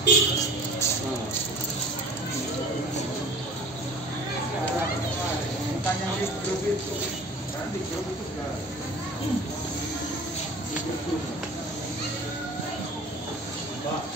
Bukan yang di grup itu, kan di grup itu enggak. Di grup itu. Pak.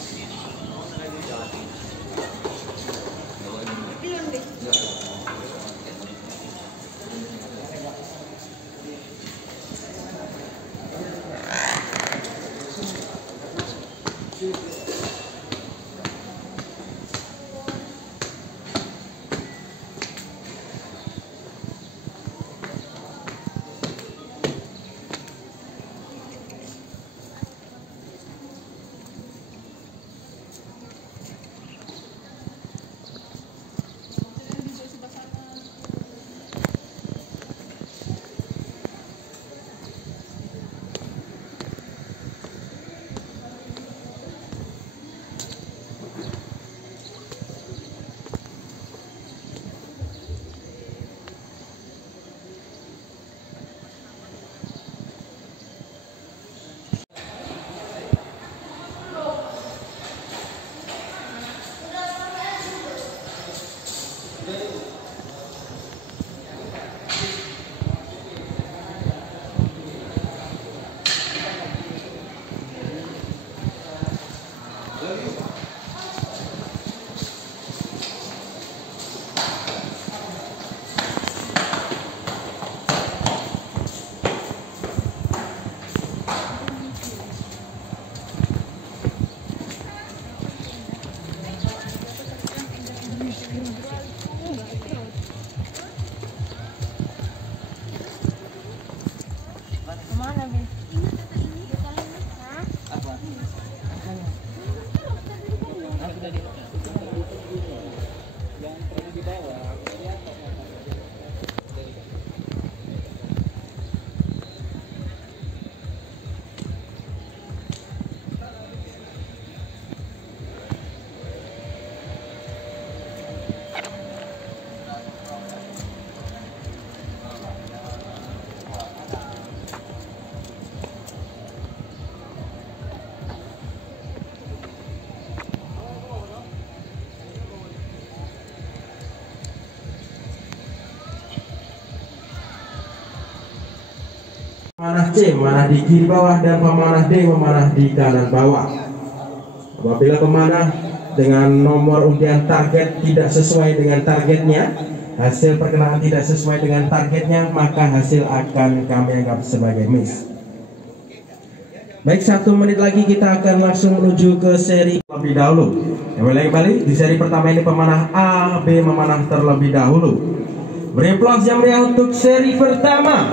Kemana, Bin? Apa? Aku tadi. Yang pernah di bawah. Pemanah C memanah di kiri bawah dan pemanah D memanah di kanan bawah. Apabila pemanah dengan nomor undian target tidak sesuai dengan targetnya, hasil perkenaan tidak sesuai dengan targetnya, maka hasil akan kami anggap sebagai miss. Baik, 1 menit lagi kita akan langsung menuju ke seri lebih dahulu. Kembali di seri pertama ini pemanah A, B memanah terlebih dahulu. Beri aplaus yang meriah untuk seri pertama.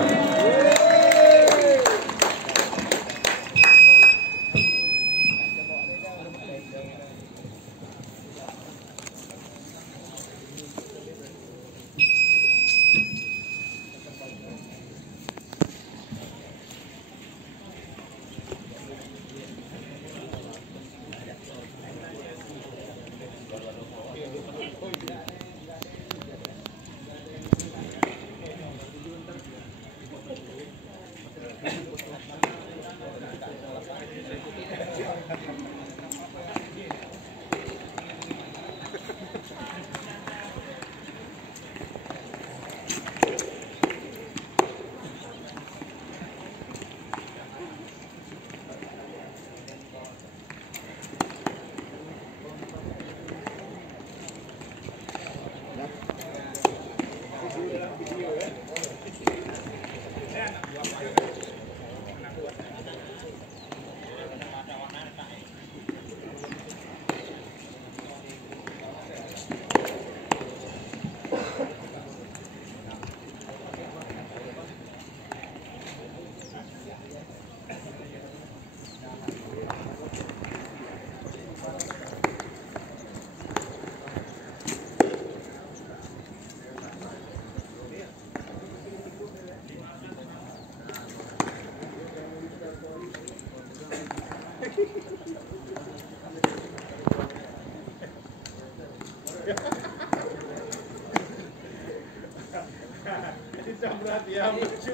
Ini berat ya, lucu.